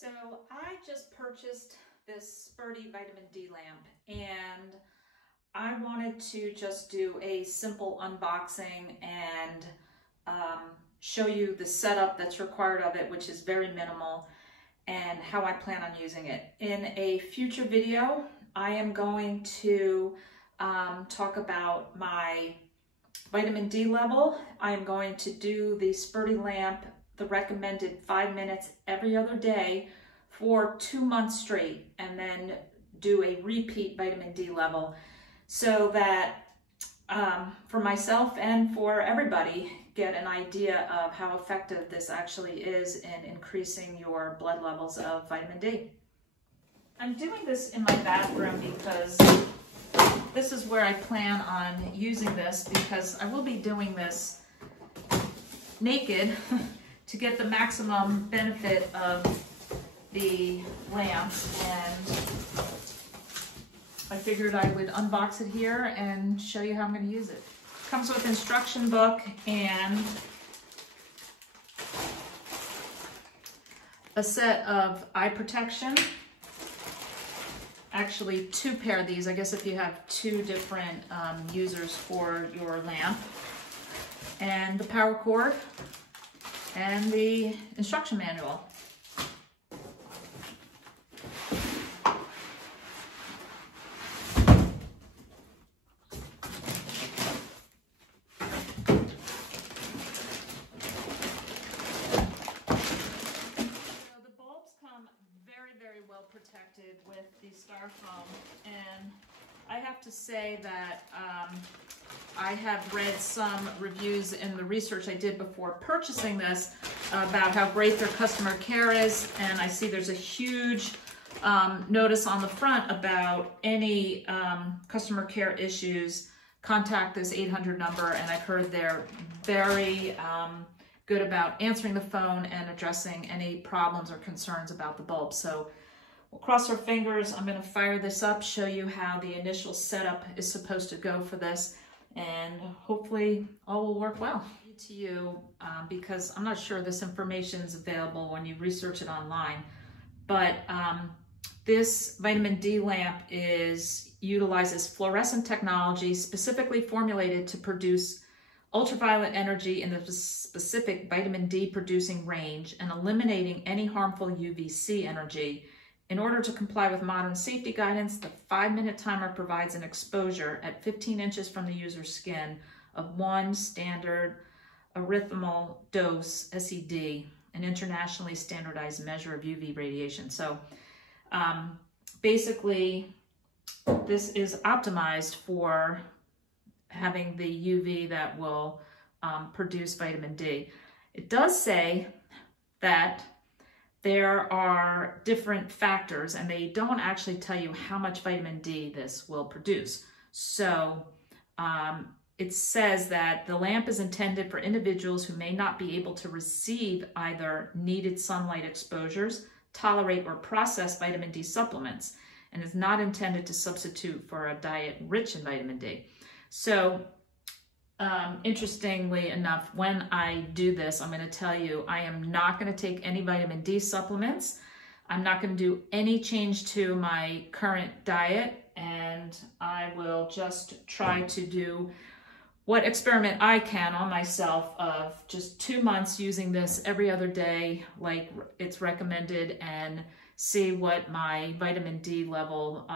So I just purchased this Sperti Vitamin D lamp, and I wanted to just do a simple unboxing and show you the setup that's required of it, which is very minimal, and how I plan on using it. In a future video, I am going to talk about my vitamin D level. I am going to do the Sperti lamp, the recommended 5 minutes every other day for 2 months straight, and then do a repeat vitamin D level so that for myself and for everybody get an idea of how effective this actually is in increasing your blood levels of vitamin D. I'm doing this in my bathroom because this is where I plan on using this, because I will be doing this naked to get the maximum benefit of the lamp, and I figured I would unbox it here and show you how I'm going to use it. It comes with instruction book and a set of eye protection. Actually, 2 pair of these, I guess, if you have 2 different users for your lamp, and the power cord and the instruction manual. Very well protected with the styrofoam, and I have to say that I have read some reviews in the research I did before purchasing this about how great their customer care is, and I see there's a huge notice on the front about any customer care issues, contact this 800 number, and I've heard they're very good about answering the phone and addressing any problems or concerns about the bulb. So we'll cross our fingers. I'm going to fire this up, show you how the initial setup is supposed to go for this, and hopefully all will work well. To you, because I'm not sure this information is available when you research it online, but this vitamin D lamp utilizes fluorescent technology specifically formulated to produce ultraviolet energy in the specific vitamin D producing range and eliminating any harmful UVC energy. In order to comply with modern safety guidance, the 5-minute timer provides an exposure at 15 inches from the user's skin of 1 standard erythemal dose, SED, an internationally standardized measure of UV radiation. So basically, this is optimized for having the UV that will produce vitamin D. It does say that there are different factors, and they don't actually tell you how much vitamin D this will produce. So it says that the lamp is intended for individuals who may not be able to receive either needed sunlight exposures, tolerate or process vitamin D supplements, and is not intended to substitute for a diet rich in vitamin D. So interestingly enough, when I do this, I'm going to tell you I am not going to take any vitamin D supplements. I'm not going to do any change to my current diet, and I will just try to do what experiment I can on myself of just 2 months using this every other day like it's recommended, and see what my vitamin D level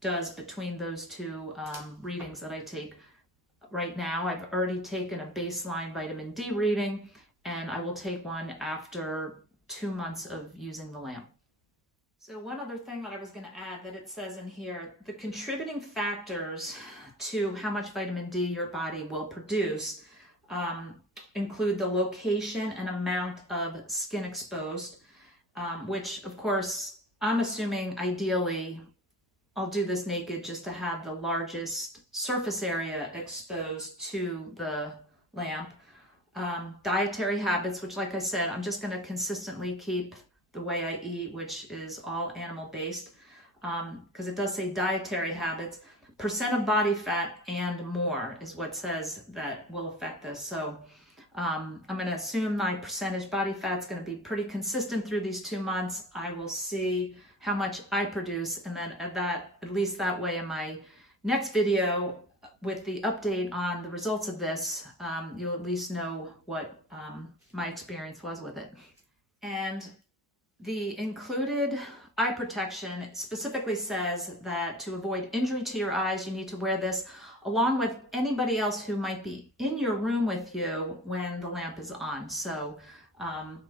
does between those 2 readings that I take. Right now, I've already taken a baseline vitamin D reading, and I will take one after 2 months of using the lamp. So one other thing that I was going to add that it says in here, the contributing factors to how much vitamin D your body will produce include the location and amount of skin exposed, which of course, I'm assuming ideally I'll do this naked just to have the largest surface area exposed to the lamp. Dietary habits, which like I said, I'm just going to consistently keep the way I eat, which is all animal-based, because it does say dietary habits. Percent of body fat and more is what says that will affect this. So I'm going to assume my percentage body fat is going to be pretty consistent through these 2 months. I will see how much I produce, and then at least that way in my next video with the update on the results of this, you'll at least know what my experience was with it. And the included eye protection specifically says that to avoid injury to your eyes, you need to wear this along with anybody else who might be in your room with you when the lamp is on. So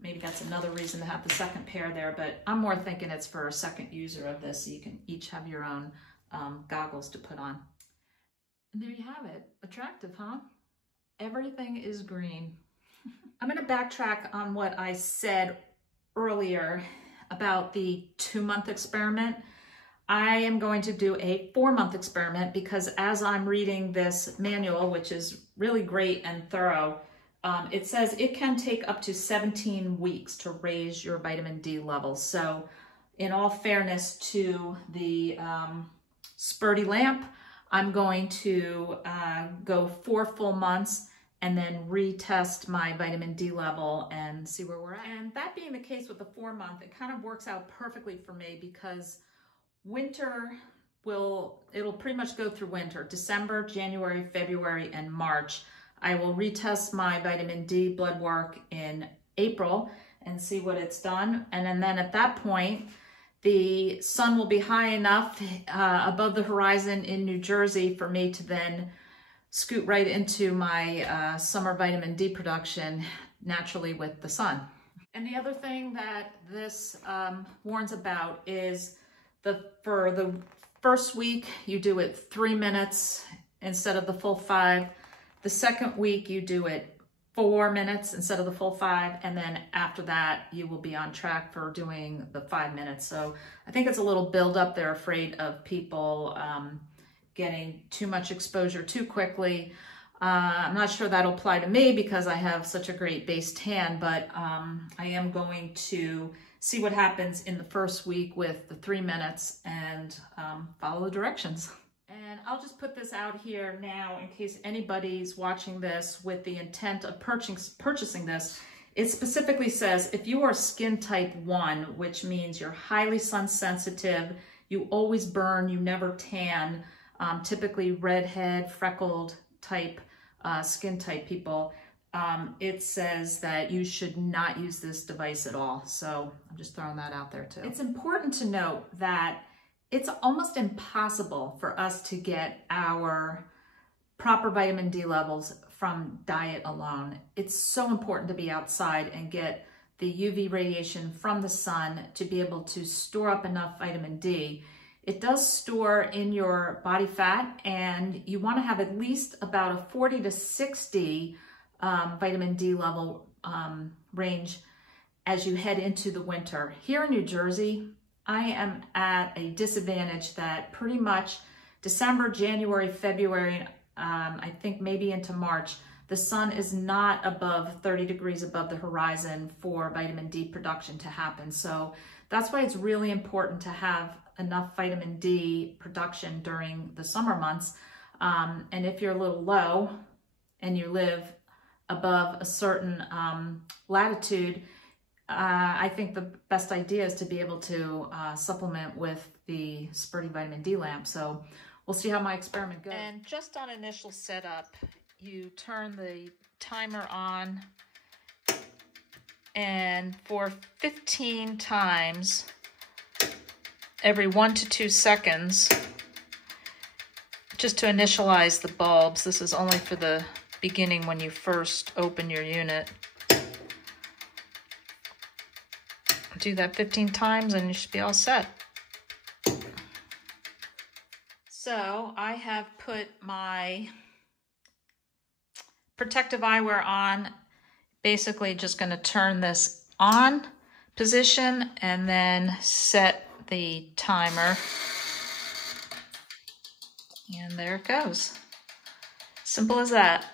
maybe that's another reason to have the second pair there, but I'm more thinking it's for a second user of this, so you can each have your own goggles to put on. And there you have it. Attractive, huh? Everything is green. I'm going to backtrack on what I said earlier about the 2-month experiment. I am going to do a 4-month experiment because as I'm reading this manual, which is really great and thorough, it says it can take up to 17 weeks to raise your vitamin D levels. So in all fairness to the Sperti lamp, I'm going to go 4 full months and then retest my vitamin D level and see where we're at. And that being the case with the 4-month, it kind of works out perfectly for me because winter it'll pretty much go through winter. December, January, February, and March. I will retest my vitamin D blood work in April and see what it's done. And then at that point, the sun will be high enough above the horizon in New Jersey for me to then scoot right into my summer vitamin D production naturally with the sun. And the other thing that this warns about is for the first week, you do it 3 minutes instead of the full 5. The second week, you do it 4 minutes instead of the full 5. And then after that, you will be on track for doing the 5 minutes. So I think it's a little buildup. They're afraid of people getting too much exposure too quickly. I'm not sure that'll apply to me because I have such a great base tan, but I am going to see what happens in the first week with the 3 minutes and follow the directions. And I'll just put this out here now in case anybody's watching this with the intent of purchasing this. It specifically says if you are skin type 1, which means you're highly sun sensitive, you always burn, you never tan, typically redhead, freckled type skin type people, it says that you should not use this device at all. So I'm just throwing that out there too. It's important to note that it's almost impossible for us to get our proper vitamin D levels from diet alone. It's so important to be outside and get the UV radiation from the sun to be able to store up enough vitamin D. It does store in your body fat, and you want to have at least about a 40 to 60 vitamin D level range as you head into the winter. Here in New Jersey, I am at a disadvantage that pretty much December, January, February, I think maybe into March, the sun is not above 30 degrees above the horizon for vitamin D production to happen. So that's why it's really important to have enough vitamin D production during the summer months. And if you're a little low and you live above a certain latitude, I think the best idea is to be able to supplement with the Sperti Vitamin D lamp. So we'll see how my experiment goes. And just on initial setup, you turn the timer on, and for 15 times every 1 to 2 seconds, just to initialize the bulbs. This is only for the beginning when you first open your unit. Do that 15 times and you should be all set. So I have put my protective eyewear on. Basically just going to turn this on position and then set the timer. And there it goes. Simple as that.